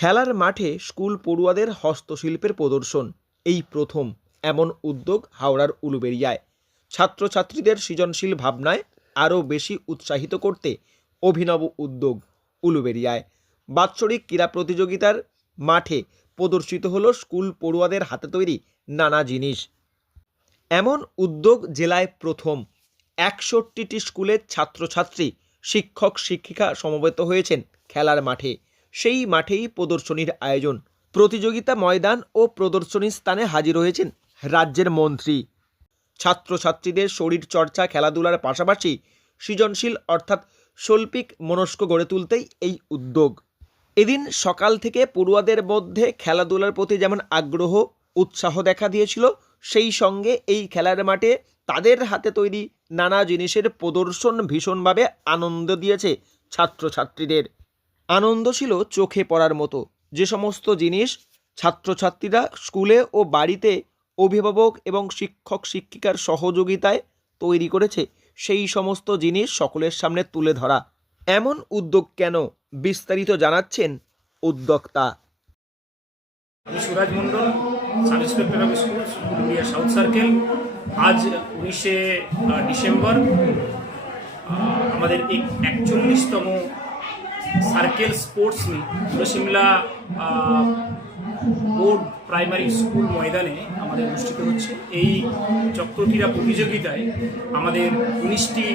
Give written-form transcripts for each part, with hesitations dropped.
খেলার মাঠে স্কুল পড়ুয়াদের হস্তশিল্পের প্রদর্শন এই প্রথম এমন উদ্যোগ হাওড়ার উলুবেড়িয়ায়। ছাত্রছাত্রীদের সৃজনশীল ভাবনায় আরও বেশি উৎসাহিত করতে অভিনব উদ্যোগ উলুবেড়িয়ায়। বাৎসরিক ক্রীড়া প্রতিযোগিতার মাঠে প্রদর্শিত হলো স্কুল পড়ুয়াদের হাতে তৈরি নানা জিনিস। এমন উদ্যোগ জেলায় প্রথম। ৬১টি স্কুলের ছাত্রছাত্রী, শিক্ষক শিক্ষিকা সমবেত হয়েছেন খেলার মাঠে। সেই মাঠেই প্রদর্শনীর আয়োজন। প্রতিযোগিতা ময়দান ও প্রদর্শনী স্থানে হাজির হয়েছেন রাজ্যের মন্ত্রী। ছাত্রছাত্রীদের শরীর চর্চা, খেলাধুলার পাশাপাশি সৃজনশীল অর্থাৎ শৈল্পিক মনস্ক গড়ে তুলতেই এই উদ্যোগ। এদিন সকাল থেকে পড়ুয়াদের মধ্যে খেলাধুলার প্রতি যেমন আগ্রহ, উৎসাহ দেখা দিয়েছিল, সেই সঙ্গে এই খেলার মাঠে তাদের হাতে তৈরি নানা জিনিসের প্রদর্শন ভীষণভাবে আনন্দ দিয়েছে ছাত্রছাত্রীদের। আনন্দ ছিল চোখে পড়ার মতো। যে সমস্ত জিনিস ছাত্রছাত্রীরা স্কুলে ও বাড়িতে অভিভাবক এবং শিক্ষক শিক্ষিকার সহযোগিতায় তৈরি করেছে, সেই সমস্ত জিনিস সকলের সামনে তুলে ধরা। এমন উদ্যোগ কেন, বিস্তারিত জানাচ্ছেন উদ্যোক্তা। আমি Suraj Mondal, sub inspector of school, Uluberia south circle. আজ 19শে ডিসেম্বর আমাদের 41তম circle sports meet Tulsimala board primary school ময়দানে আমাদের অনুষ্ঠিত হচ্ছে। এই চক্রক্রীড়া প্রতিযোগিতায় আমাদের 19টি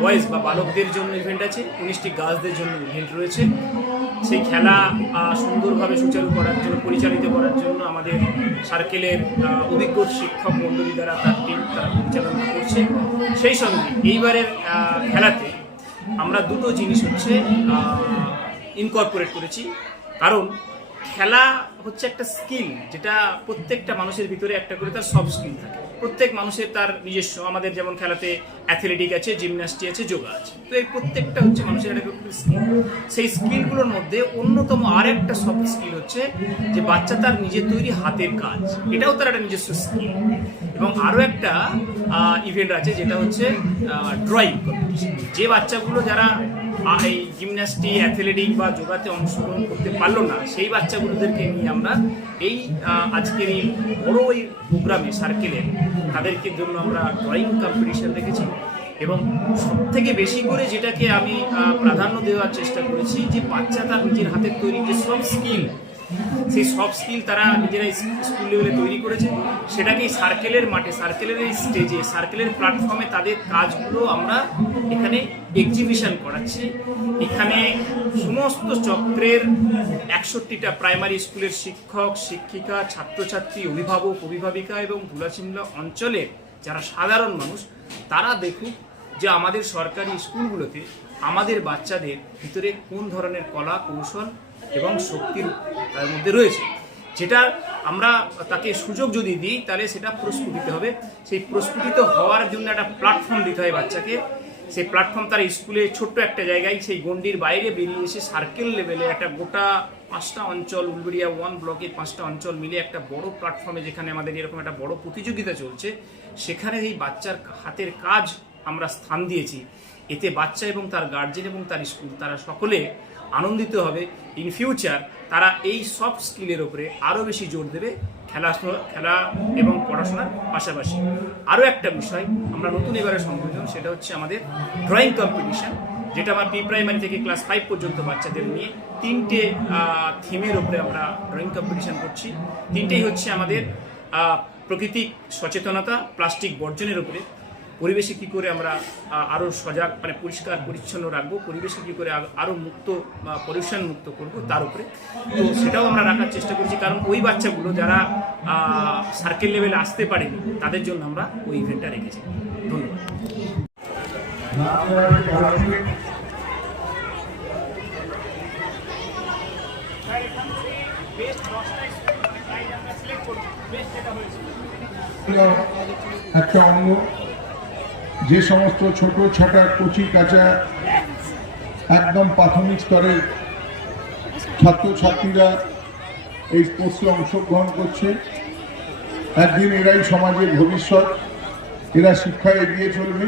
বয়েজ বা বালকদের জন্য ইভেন্ট আছে, 19টি গার্লসদের জন্য ইভেন্ট রয়েছে। সেই খেলা সুন্দরভাবে সুচারু করার জন্য, পরিচালিত করার জন্য আমাদের সার্কেলের অভিজ্ঞ শিক্ষক মণ্ডলী দ্বারা তার টিম তারা পরিচালনা করছে। সেই সঙ্গে এইবারের খেলাতে আমরা দুটো জিনিস ইনকর্পোরেট করেছি। কারণ খেলা হচ্ছে একটা স্কিল, যেটা প্রত্যেকটা মানুষের ভিতরে একটা করে তার সব স্কিল থাকে। প্রত্যেক মানুষের তার নিজস্ব, আমাদের যেমন খেলাতে অ্যাথলেটিক আছে, জিমন্যাস্টিক আছে, যোগা আছে, তো এই প্রত্যেকটা হচ্ছে মানুষের একটা স্কিল। সেই স্কিলগুলোর মধ্যে অন্যতম আর একটা সফট স্কিল হচ্ছে যে বাচ্চা তার নিজের তৈরি হাতের কাজ, এটাও তার একটা নিজস্ব স্কিল। এবং আরও একটা ইভেন্ট আছে যেটা হচ্ছে ড্রয়িং কম্পিটিশন। যে বাচ্চাগুলো যারা এই জিমন্যাস্টিক, অ্যাথলেটিক বা যোগাতে অংশগ্রহণ করতে পারলো না, সেই বাচ্চাগুলোদেরকে নিয়ে আমরা এই আজকের এই বড় এই প্রোগ্রামে সার্কেলের তাদেরকে জন্য আমরা ড্রয়িং কম্পিটিশন রেখেছি। এবং সবথেকে বেশি করে যেটাকে আমি প্রাধান্য দেওয়ার চেষ্টা করেছি, যে বাচ্চা তার নিজের হাতের তৈরি যে সব স্কিল, সেই সব স্কিল তারা নিজেরাই স্কুল লেভেলে তৈরি করেছে। সেটাকেই সার্কেলের মাঠে, সার্কেলের এই স্টেজে, সার্কেলের প্ল্যাটফর্মে তাদের কাজগুলো আমরা এখানে এক্সিবিশন করাচ্ছি। এখানে সমস্ত চক্রের 61টা প্রাইমারি স্কুলের শিক্ষক শিক্ষিকা, ছাত্রছাত্রী, অভিভাবক অভিভাবিকা এবং তুলসিমলা অঞ্চলের যারা সাধারণ মানুষ, তারা দেখুক যে আমাদের সরকারি স্কুলগুলোতে আমাদের বাচ্চাদের ভিতরে কোন ধরনের কলা কৌশল এবং শক্তির তার মধ্যে রয়েছে। যেটা আমরা তাকে সুযোগ যদি দিই, তাহলে সেটা প্রস্ফুটিত হবে। সেই প্রস্ফুটিত হওয়ার জন্য একটা প্ল্যাটফর্ম দিতে হয় বাচ্চাকে। সেই প্ল্যাটফর্ম তার স্কুলে ছোট্ট একটা জায়গায়, সেই গণ্ডির বাইরে বেরিয়ে এসে সার্কেল লেভেলে একটা গোটা 5টা অঞ্চল, উলুবেড়িয়া 1 ব্লকের 5টা অঞ্চল মিলে একটা বড় প্ল্যাটফর্মে, যেখানে আমাদের এরকম একটা বড় প্রতিযোগিতা চলছে, সেখানে এই বাচ্চার হাতের কাজ আমরা স্থান দিয়েছি। এতে বাচ্চা এবং তার গার্জেন এবং তার স্কুল, তারা সকলে আনন্দিত হবে। ইন ফিউচার তারা এই সফট স্কিলের ওপরে আরও বেশি জোর দেবে, খেলা এবং পড়াশোনার পাশাপাশি। আরও একটা বিষয় আমরা নতুন এবারে সংযোজন, সেটা হচ্ছে আমাদের ড্রয়িং কম্পিটিশান, যেটা আমার প্রি প্রাইমারি থেকে ক্লাস 5 পর্যন্ত বাচ্চাদের নিয়ে 3টে থিমের ওপরে আমরা ড্রয়িং কম্পিটিশান করছি। 3টেই হচ্ছে আমাদের প্রকৃতি সচেতনতা, প্লাস্টিক বর্জনের উপরে, পরিবেশে কী করে আমরা আরও সজাগ, মানে পরিষ্কার পরিচ্ছন্ন রাখবো, পরিবেশে কী করে আরও মুক্ত বা পলিউশন মুক্ত করবো, তার উপরে। তো সেটাও আমরা রাখার চেষ্টা করছি, কারণ ওই বাচ্চাগুলো যারা সার্কেল লেভেলে আসতে পারেনি, তাদের জন্য আমরা ওই ইভেন্টটা রেখেছি। ধন্যবাদ। একটা অঙ্গ, যে সমস্ত ছোট ছাটা কচি কাঁচা একদম প্রাথমিক স্তরের ছাত্রছাত্রীরা এই স্পোর্টসে অংশগ্রহণ করছে, একদিন এরাই সমাজের ভবিষ্যৎ, এরা শিক্ষায় এগিয়ে চলবে।